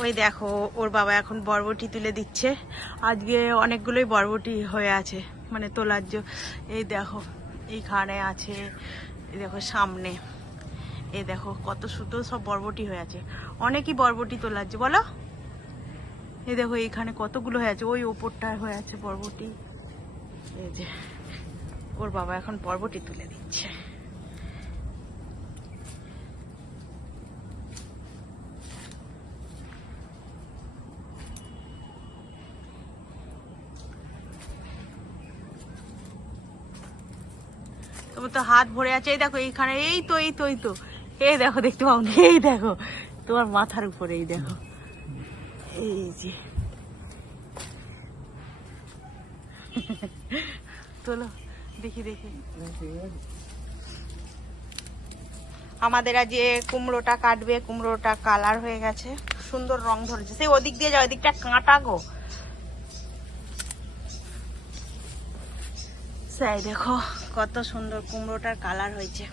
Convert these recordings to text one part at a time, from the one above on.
ওই দেখো, ওর বাবা এখন বরবটি তুলে দিচ্ছে। আজকে অনেকগুলোই বরবটি হয়ে আছে মানে তোলার জন্য এই দেখো, এইখানে আছে, এই দেখো সামনে, এই দেখো কত সুন্দর সব বরবটি হয়ে আছে। অনেকই বরবটি তোলার যে বলো? এই দেখো এইখানে কতগুলো হয়ে আছে, ওই ওপরটায় হয়ে আছে বরবটি। এই যে, ওর বাবা এখন বরবটি তুলে দিচ্ছে। তোমার তো হাত ভরে আছে। এই দেখো, এইখানে, এই তো এই তো এই তো। এই দেখো, দেখতে পাও এই দেখো। তোমার মাথার উপরে, এই দেখো। এই যে। তোলো, দেখি দেখি। আমাদের আজ কুমড়োটা কাটবে, কুমড়োটা কালার হয়ে গেছে। সুন্দর রং ধরেছে। সেই ওদিক দিয়ে যাও ওদিকটা কাঁটা গো। তাই দেখো। কত সুন্দর কুমড়োটার কালার হয়েছে।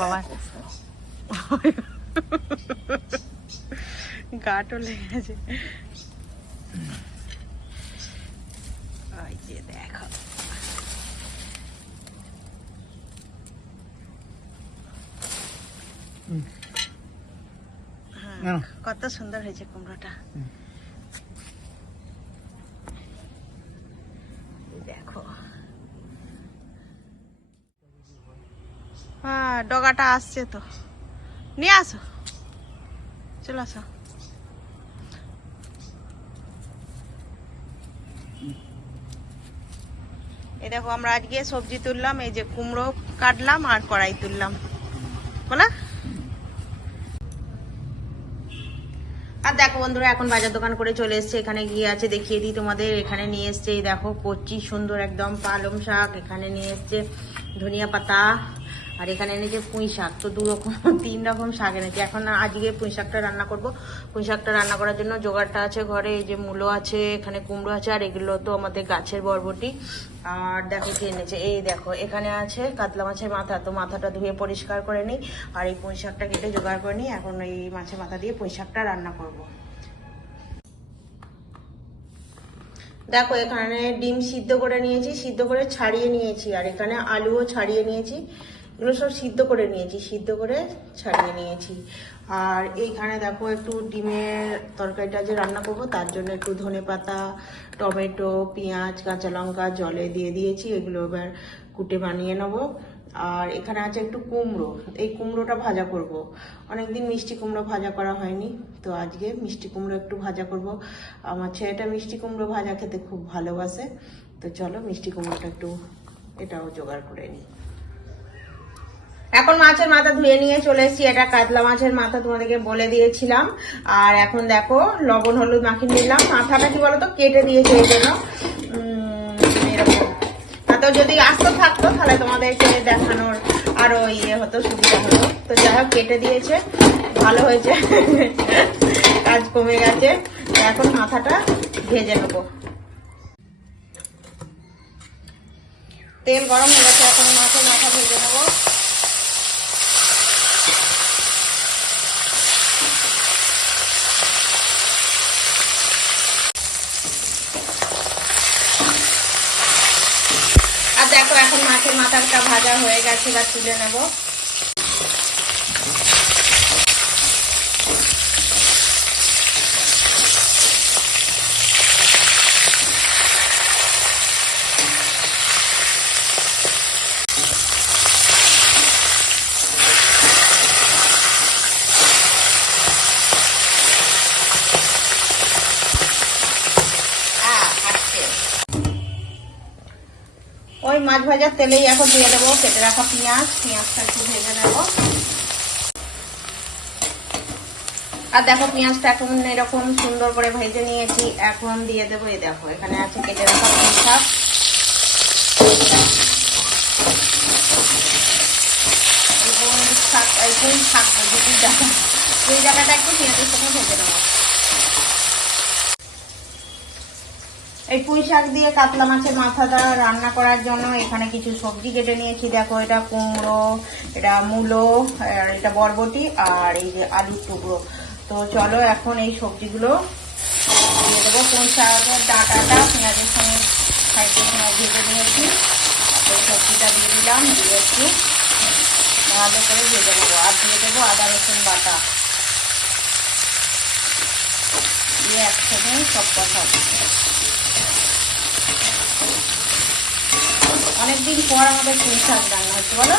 বাবা। গাটও লেগে গেছে। দেখো। কত সুন্দর হয়েছে কুমড়োটা। দেখো। হ্যাঁ ডগাটা আসছে তো। নিয়ে আসো। চলে আসো। এই দেখো আমরা আজকে সবজি তুললাম এই যে কুমড়ো কাটলাম আর কড়াই তুললাম। বলা? আর দেখো বন্ধুরা, এখন বাজার দোকান করে চলে এসছে। এখানে গিয়ে আছে, দেখিয়ে দিই তোমাদের। এখানে নিয়ে এসছে দেখো কচি সুন্দর একদম পালং শাক। এখানে নিয়ে এসছে ধনিয়া পাতা। আর এখানে এনেছে পুঁই শাক। তো দু রকম, তিন রকম শাক এনেছে। এখন আজকে পুঁই শাকটা রান্না করব। পুঁই শাকটা রান্না করার জন্য জোগাড়টা আছে ঘরে, এই যে মূলো আছে, এখানে কুমড়ো আছে, আর এগুলো তো আমাদের গাছের বরবটি। আর দেখো কি এনেছে, এই দেখো, এখানে আছে কাতলা মাছের মাথা। তো মাথাটা ধুয়ে পরিষ্কার করে নিই, আর এই পুঁই শাকটা কেটে জোগাড় করে নিই। এখন এই মাছের মাথা দিয়ে পুঁই শাকটা রান্না করব। দেখো, এখানে ডিম সিদ্ধ করে নিয়েছি, সিদ্ধ করে ছাড়িয়ে নিয়েছি। আর এখানে আলুও ছাড়িয়ে নিয়েছি। এগুলো সব সিদ্ধ করে নিয়েছি, সিদ্ধ করে ছাড়িয়ে নিয়েছি। আর এইখানে দেখো একটু ডিমের তরকারিটা যে রান্না করব, তার জন্য একটু ধনে পাতা, টমেটো, পেঁয়াজ, কাঁচা লঙ্কা, জলে দিয়ে দিয়েছি, এগুলো এবার কুটে বানিয়ে নেব। আর এখানে আছে একটু কুমড়ো, এই কুমড়োটা ভাজা করব। অনেকদিন মিষ্টি কুমড়ো ভাজা করা হয়নি, তো আজকে মিষ্টি কুমড়ো একটু ভাজা করব। আমার ছেলেটা মিষ্টি কুমড়ো ভাজা খেতে খুব ভালোবাসে, তো চলো মিষ্টি কুমড়োটা একটু এটাও জোগাড় করে নিই। এখন মাছের মাথা ধুয়ে নিয়ে চলে এসেছি। এটা কাতলা মাছের মাথা তোমাদেরকে বলে দিয়েছিলাম। আর এখন দেখো, লবণ, হলুদ মাখিয়ে নিলাম। মাথাটা কি বলতো? কেটে দিয়েছে এই জন্য। এরকম। তো যদি আস্ত থাকতো, তাহলে তোমাদেরকে দেখানোর আরও ইয়ে হতো, সুবিধা হতো। তো যাই হোক, কেটে দিয়েছে। ভালো হয়েছে। কাজ কমে গেছে। এখন মাথাটা ভেজে নেব। তেল গরম হয়ে গেছে, এখন মাছের মাথা ভেজে নেব আর দেখো এখন ভাজা হয়ে গেছে বা তুলে নেব আহ, আসছে। ওই মাছ ভাজার তেলেই এখন দিয়ে দেবো। কেটে রাখা পেঁয়াজ, পেঁয়াজটা একটু ভেজে নেব। আর দেখো, পেঁয়াজটা এখন এরকম সুন্দর করে ভেজে নিয়েছি। এখন দিয়ে দেবো, এই দেখো, এখানে আছে কেটে রাখা পুঁই শাক। এই শাক এই জায়গাটা একটু পেঁয়াজের সঙ্গে ভেজে নেব। এই পুঁই শাক দিয়ে কাতলা মাছের মাথাটা রান্না করার জন্য এখানে কিছু সবজি কেটে নিয়েছি। দেখো, এটা কুমড়ো, এটা মূলো এটা বরবটি, আর এই যে আলুর টুকরো। তো চলো এখন এই সবজিগুলো দিয়ে দেবো। পুঁই শাকের ডাঁটাটা পেঁয়াজের সঙ্গে সাইডের সঙ্গে ভেজে নিয়েছি। এই সবজিটা দিয়ে দিলাম, দিয়ে একটু ভালো করে ভেজে নেব। আর দিয়ে দেবো আদা, রসুন বাটা। দিয়ে একসাথে সব কথা অনেকদিন পর আমাদের পুঁই শাক রান্না হচ্ছে, বলো।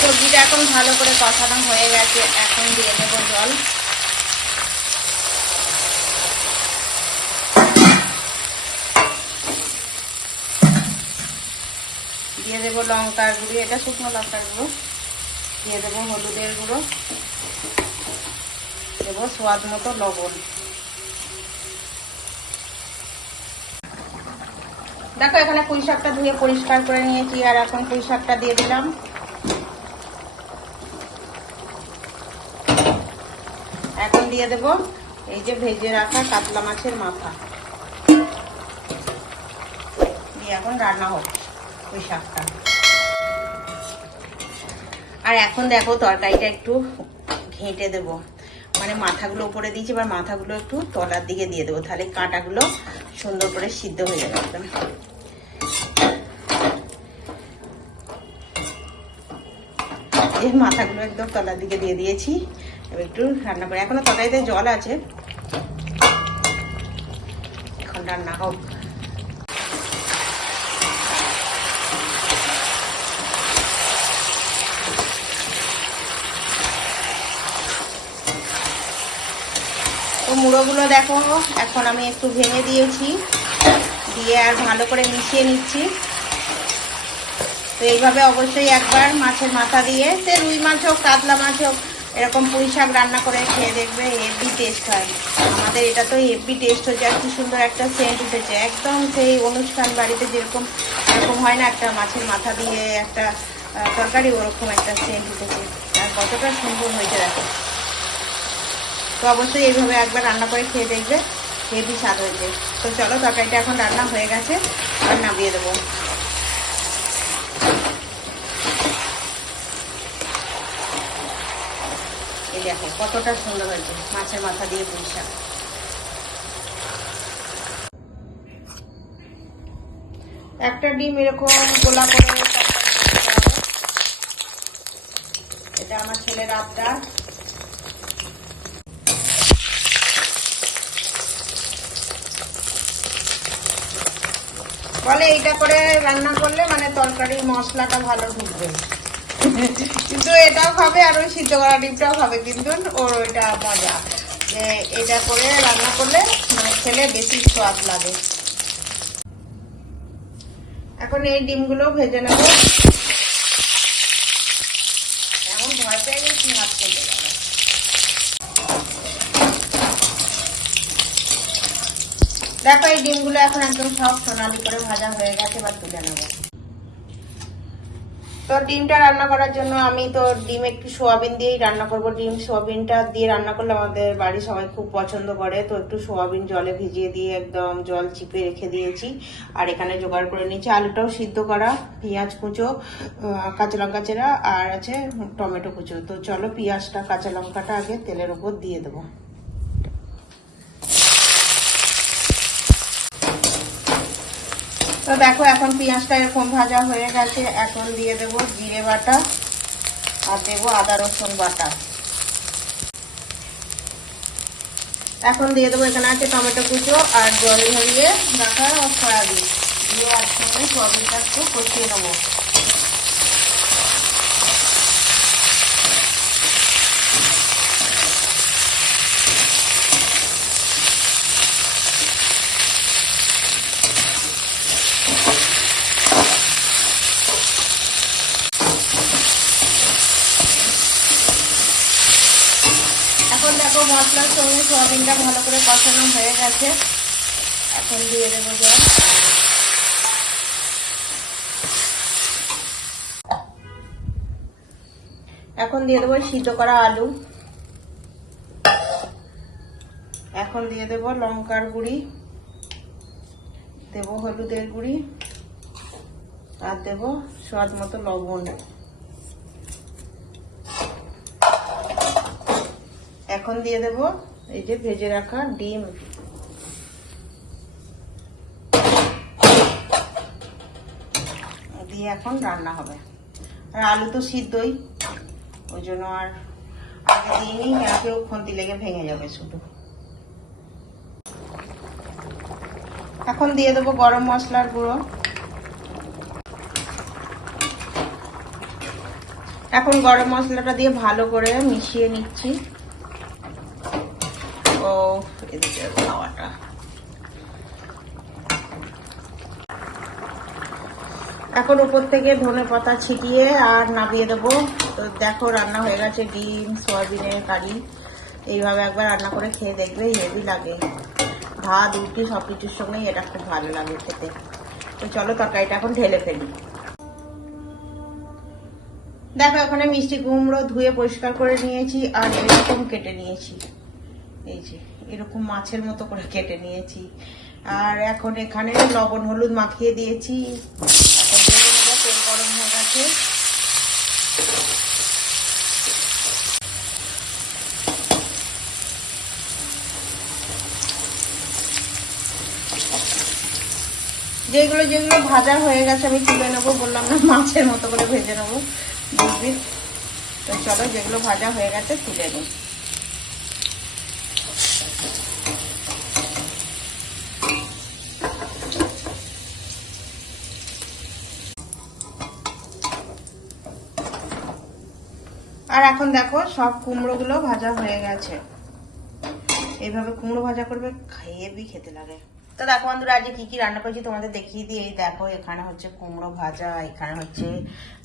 সবজিটা এখন ভালো করে কষানো হয়ে গেছে, এখন দিয়ে দেবো জল। দিয়ে দেবো লঙ্কার গুঁড়ি, এটা শুকনো লঙ্কার গুঁড়ো। দিয়ে দেবো হলুদের গুঁড়ো। দেবো, স্বাদ মতো লবণ। দেখো, এখানে পুঁই শাকটা ধুয়ে পরিষ্কার করে নিয়েছি, আর এখন পুঁই শাকটা দিয়ে দিলাম। এখন দিয়ে দেব এই যে ভেজে রাখা কাতলা মাছের মাথা। দিয়ে এখন রান্না হোক পুঁই শাকটা। আর এখন দেখো, তরকারিটা একটু ঘেঁটে দেবো। মানে মাথাগুলো উপরে দিয়েছি, এবার মাথাগুলো একটু তলার দিকে দিয়ে দেবো, তাহলে কাঁটাগুলো সুন্দর করে সিদ্ধ হয়ে যাবে একদম। এই মাথাগুলো একদম তলার দিকে দিয়ে দিয়েছি, এবার একটু রান্না করে, এখনও তলাইতে জল আছে। এখন রান্না হোক। মুড়োগুলো দেখো। এখন আমি একটু ভেঙে দিয়েছি। দিয়ে আর ভালো করে মিশিয়ে নিচ্ছি। তো এইভাবে অবশ্যই একবার মাছের মাথা দিয়ে, সে রুই মাছ হোক, কাতলা মাছ হোক, এরকম পুঁই শাক রান্না করে খেয়ে দেখবে হেভি টেস্ট হয়। আমাদের এটা তো হেভি টেস্ট হচ্ছে আর কি সুন্দর একটা সেন্ট উঠেছে। একদম সেই অনুষ্ঠান বাড়িতে যেরকম, এরকম হয় না একটা মাছের মাথা দিয়ে একটা তরকারি, ওরকম একটা সেন্ট উঠেছে। আর কতটা সুন্দর হয়েছে দেখো। তো অবশ্যই এইভাবে একবার রান্না করে খেয়ে দেখবে, হেভি স্বাদ হয়েছে। তো চলো, তরকারিটা এখন রান্না হয়ে গেছে, আর নামিয়ে দেবো। এই দেখো, কতটা সুন্দর হয়েছে মাছের মাথা দিয়ে পুঁই একটা ডিম এরকম গোলা করে। এটা আমার ছেলের আবদার। বলে এইটা করে রান্না করলে মানে তরকারির মশলাটা ভালো ঢুকবে। কিন্তু এটাও খাবে আর ওই সিদ্ধ করা ডিমটাও খাবে, কিন্তু ওর ওইটা মজা। যে এটা করে রান্না করলে মানে খেলে বেশি স্বাদ লাগে। এখন এই ডিমগুলো ভেজে নেব এমন ভয় পেয়ে গেছি হাত কেটে গেল দেখো, এই ডিমগুলো এখন একদম সব সোনালি করে ভাজা হয়ে গেছে, এবার তুলে নেব। তো ডিমটা রান্না করার জন্য আমি তো ডিম একটু সোয়াবিন দিয়েই রান্না করব। ডিম সোয়াবিনটা দিয়ে রান্না করলে আমাদের বাড়ি সবাই খুব পছন্দ করে। তো একটু সোয়াবিন জলে ভিজিয়ে দিয়ে একদম জল চিপে রেখে দিয়েছি। আর এখানে জোগাড় করে নিয়েছি আলুটাও সিদ্ধ করা, পেঁয়াজ কুচো কাঁচা লঙ্কা চেরা, আর আছে টমেটো কুচো। তো চলো পেঁয়াজটা, কাঁচা লঙ্কাটা আগে তেলের উপর দিয়ে দেবো। তো দেখো, এখন পেঁয়াজটা এরকম ভাজা হয়ে গেছে। এখন দিয়ে দেব জিরে বাটা আর দেব আদা, রসুন বাটা। এখন দিয়ে দেবো এখানে আছে টমেটো কুচো আর জল ধরিয়ে রাখা সয়াবিন। দিয়ে একসঙ্গে সয়াবিনটা একটু কষিয়ে নেব এখন দেখো সঙ্গে সোয়াবিনটা ভালো করে কষানো হয়ে গেছে। এখন দিয়ে দেবো জল। এখন দিয়ে দেবো সিদ্ধ করা আলু। এখন দিয়ে দেব লঙ্কার গুঁড়ি। দেব হলুদের গুঁড়ি। আর দেব স্বাদ মতো লবণ। এখন দিয়ে দেব এই যে ভেজে রাখা ডিম। দিয়ে এখন রান্না হবে। আর আলু তো সিদ্ধই, ওই জন্য আর আগে দিইনি কেউ খুন্তি লেগে ভেঙে যাবে শুধু। এখন দিয়ে দেবো গরম মশলার গুঁড়ো। এখন গরম মশলাটা দিয়ে ভালো করে মিশিয়ে নিচ্ছি। এখন উপর থেকে ধনে পাতা ছিটিয়ে আর নামিয়ে দেবো। তো দেখো, রান্না হয়ে গেছে ডিম, সয়াবিনের কারি। এইভাবে একবার রান্না করে খেয়ে দেখবে, হেভি লাগে। ভাত, রুটি সব কিছুর সঙ্গেই এটা খুব ভালো লাগে খেতে। তো চলো তরকারিটা এখন ঢেলে ফেলি। দেখো, এখানে মিষ্টি কুমড়ো ধুয়ে পরিষ্কার করে নিয়েছি আর এরকম কেটে নিয়েছি। এই যে, এরকম মাছের মতো করে কেটে নিয়েছি। আর এখন এখানে লবণ, হলুদ মাখিয়ে দিয়েছি। তেলে গরম হয়ে গেছে। যেগুলো যেগুলো ভাজা হয়ে গেছে, আমি তুলে নেব। বললাম না, মাছের মতো করে ভেজে নেব। বুঝবি তো চলো, যেগুলো ভাজা হয়ে গেছে, তুলে নিই। আর এখন দেখো, সব কুমড়োগুলো ভাজা হয়ে গেছে। এইভাবে কুমড়ো ভাজা করবে হেভি খেতে লাগে। তো দেখো বন্ধুরা, আজকে কি কি রান্না করেছি তোমাদের দেখিয়ে দিই। এই দেখো, এখানে হচ্ছে কুমড়ো ভাজা, এখানে হচ্ছে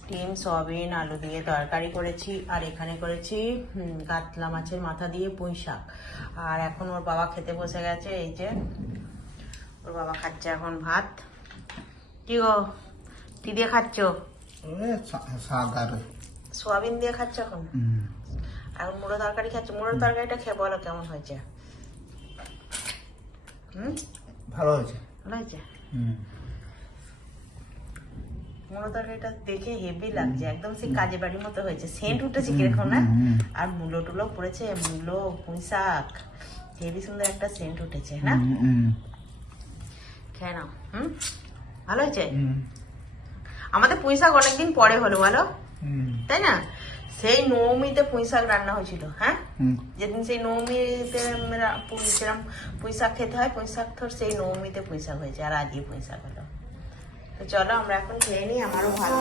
ডিম, সয়াবিন, আলু দিয়ে তরকারি করেছি, আর এখানে করেছি কাতলা মাছের মাথা দিয়ে পুঁই শাক। আর এখন ওর বাবা খেতে বসে গেছে, এই যে ওর বাবা খাচ্ছে এখন ভাত। কি গো, কি দিয়ে খাচ্ছ? সাদার সোয়াবিন দিয়ে খাচ্ছ এখন। এখন মুড়ো তরকারি খাচ্ছ। মুড়ো তরকারিটা খেয়ে বলো কেমন হয়েছে? হুম? ভালো হয়েছে। ভালো হয়েছে? হুম। মুড়ো তরকারিটা দেখে হেভি লাগছে। একদম সেই কাজে বাড়ির মতো হয়েছে। সেন্ট উঠেছে কীরকম না? আর মূলো টুলো পড়েছে। মূলো পুঁই শাক হেভি সুন্দর একটা সেন্ট উঠেছে না? খেয়ে নাও। হুম? ভালো হয়েছে? আমাদের পুঁই শাক অনেকদিন পরে হলো বলো। তাই না? সেই নবমীতে পুঁই শাক রান্না হয়েছিল হ্যাঁ? যেদিন সেই নবমীতে সেরকম পুঁই শাক খেতে হয় পুঁই শাক তোর সেই নবমীতে পুঁই শাক হয়েছে আর আজকে পুঁই শাক হলো। তো চলো আমরা এখন খেয়ে নিই আমারও ভালো